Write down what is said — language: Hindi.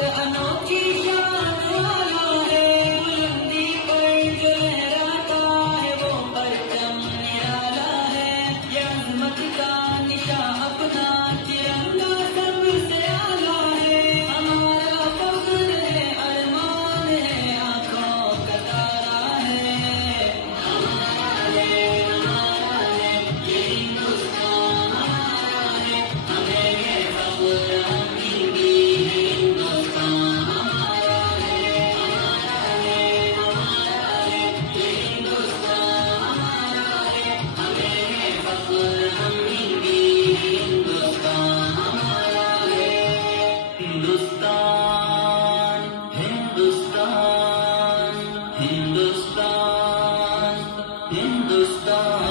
अनोखी शान वाला है, बुलंदी पर जो लहराता है वो परचम निराला है। ये अज़मत का निशा अपना तिरंगा सबसे आला है। हमारा फख्र है, अरमान है, आँखों का तारा है। हमारा है ये हिंदुस्तान, हमारा है, हमें ये फख्र अभी भी है। हिंदुस्तान हमारा है, ये हिंदुस्तान हमारा है, हमें ये फख्र अभी भी है। हिंदुस्तान हमारा है। हिंदुस्तान हिंदुस्तान हिंदुस्तान हिंदुस्तान